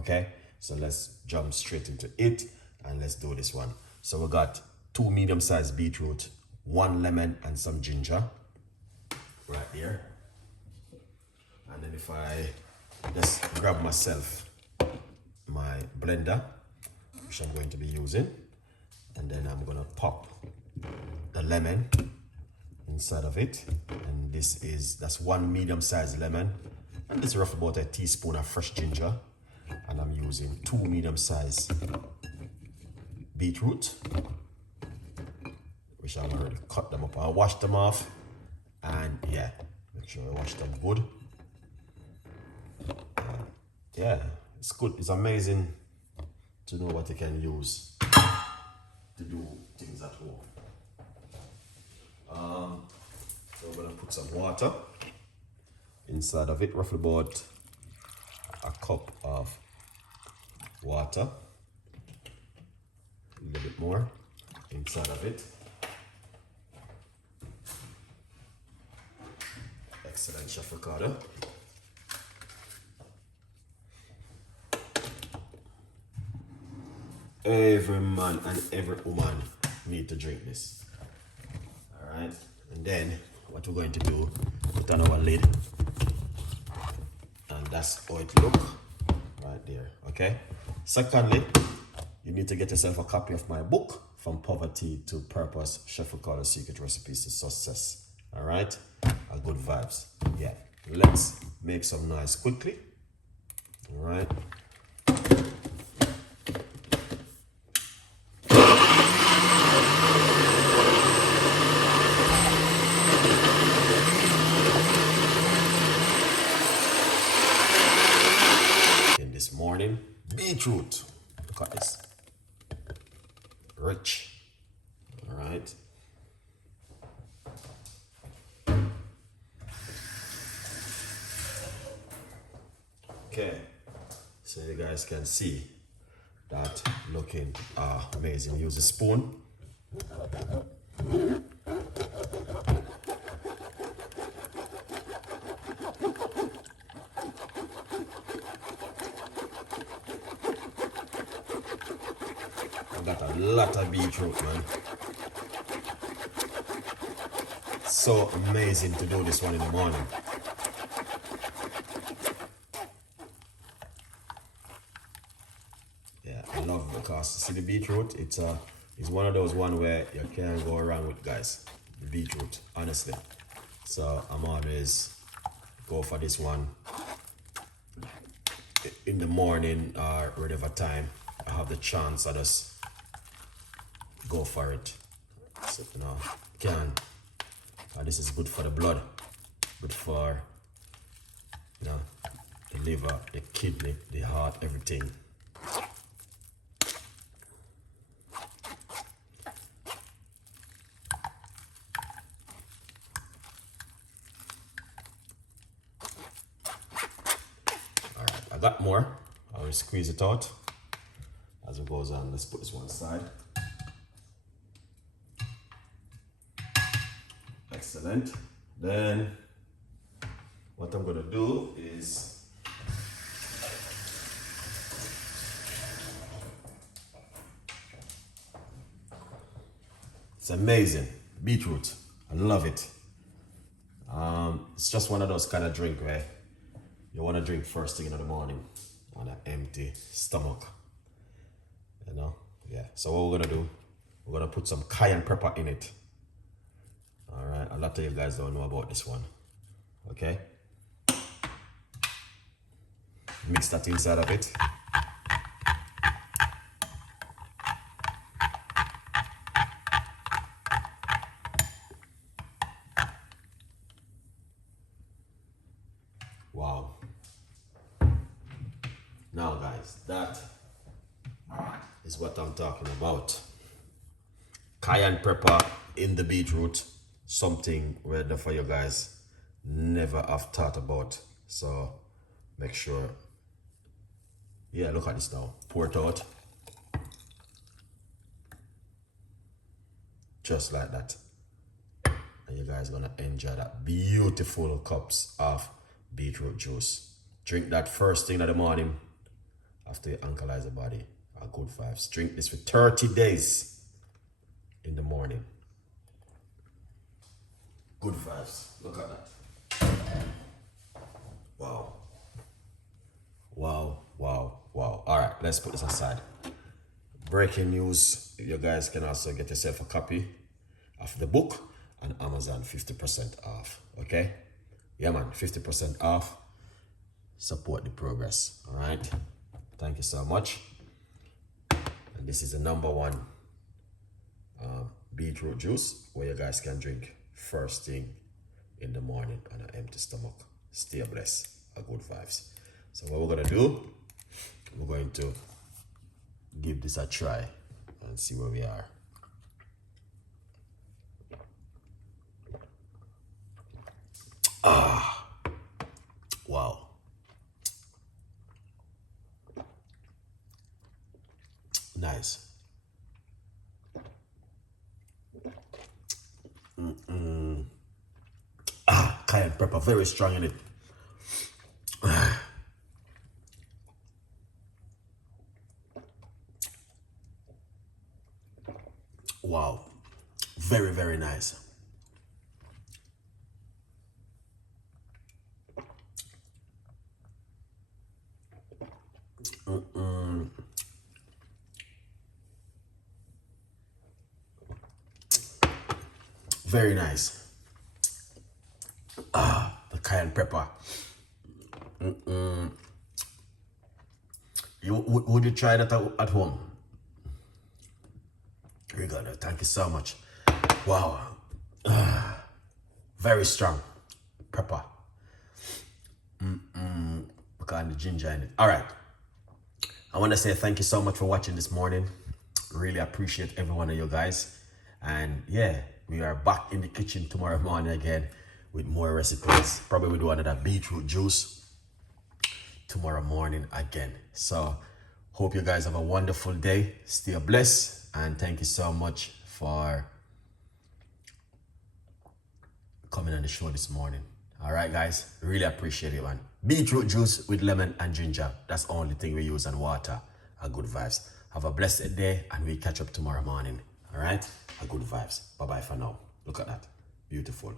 okay? So let's jump straight into it and let's do this one. So we got 2 medium-sized beetroot, 1 lemon and some ginger right there. And then if I just grab myself my blender, which I'm going to be using, and then I'm gonna pop the lemon inside of it. And that's 1 medium-sized lemon, and it's roughly about a teaspoon of fresh ginger. And I'm using 2 medium-sized beetroot, which I've already cut them up. I washed them off, and yeah, make sure I wash them good. Yeah, it's good. It's amazing to know what you can use to do things at home. So I'm gonna put some water inside of it, roughly about a cup of water, a little bit more inside of it. Excellent, Chef Ricardo. Every man and every woman need to drink this. All right, and then what we're going to do, put on our lid, and that's how it look right there. Okay. Secondly, you need to get yourself a copy of my book, From Poverty to Purpose: Chef Ricardo Secret Recipes to Success. All right, good vibes. Yeah, let's make some noise quickly. All right. This morning, beetroot. Look at this. Rich. All right. Okay. So you guys can see that looking amazing. Use a spoon. Got a lot of beetroot, man. So amazing to do this one in the morning. Yeah, I love it because see the beetroot, it's one of those one where you can't go wrong with, guys. The beetroot, honestly. So I'm always go for this one in the morning or whatever time I have the chance. I just go for it. So, you know, this is good for the blood, good for, you know, the liver, the kidney, the heart, everything. All right, I got more. I will squeeze it out as it goes on. Let's put this one aside. Excellent. Then what I'm gonna do is it's amazing. Beetroot. I love it. It's just one of those kind of drink where you want to drink first thing in the morning on an empty stomach. You know? Yeah. So what we're gonna do, we're gonna put some cayenne pepper in it. All right, a lot of you guys don't know about this one. Okay, mix that inside of it. Wow. Now guys, that is what I'm talking about. Cayenne pepper in the beetroot. Something where for you guys never have thought about. So make sure, yeah, look at this now. Pour it out. Just like that. And you guys are gonna enjoy that beautiful cups of beetroot juice. Drink that first thing in the morning after you alkalize the body. A good vibes. Drink this for 30 days in the morning. Good vibes. Look at that. Wow. Wow, wow, wow. All right, let's put this aside. Breaking news. You guys can also get yourself a copy of the book on Amazon, 50% off. Okay? Yeah, man, 50% off. Support the progress. All right? Thank you so much. And this is the #1 beetroot juice where you guys can drink first thing in the morning on an empty stomach. Stay blessed. A good vibes. So what we're gonna do, we're going to give this a try and see where we are. Wow. Nice. Cayenne pepper, very strong in it. Wow. Very, very nice. Very nice. The cayenne pepper. Would you try that at home? Ricardo, thank you so much. Wow. Very strong pepper. Because the ginger in it. All right. I want to say thank you so much for watching this morning. Really appreciate every one of you guys. And yeah, we are back in the kitchen tomorrow morning again with more recipes. Probably we'll do another beetroot juice tomorrow morning again. So hope you guys have a wonderful day. Stay blessed. And thank you so much for coming on the show this morning. All right, guys, really appreciate it, man. Beetroot juice with lemon and ginger. That's the only thing we use, and water. A good vibes. Have a blessed day, and we catch up tomorrow morning. All right? A good vibes. Bye-bye for now. Look at that. Beautiful.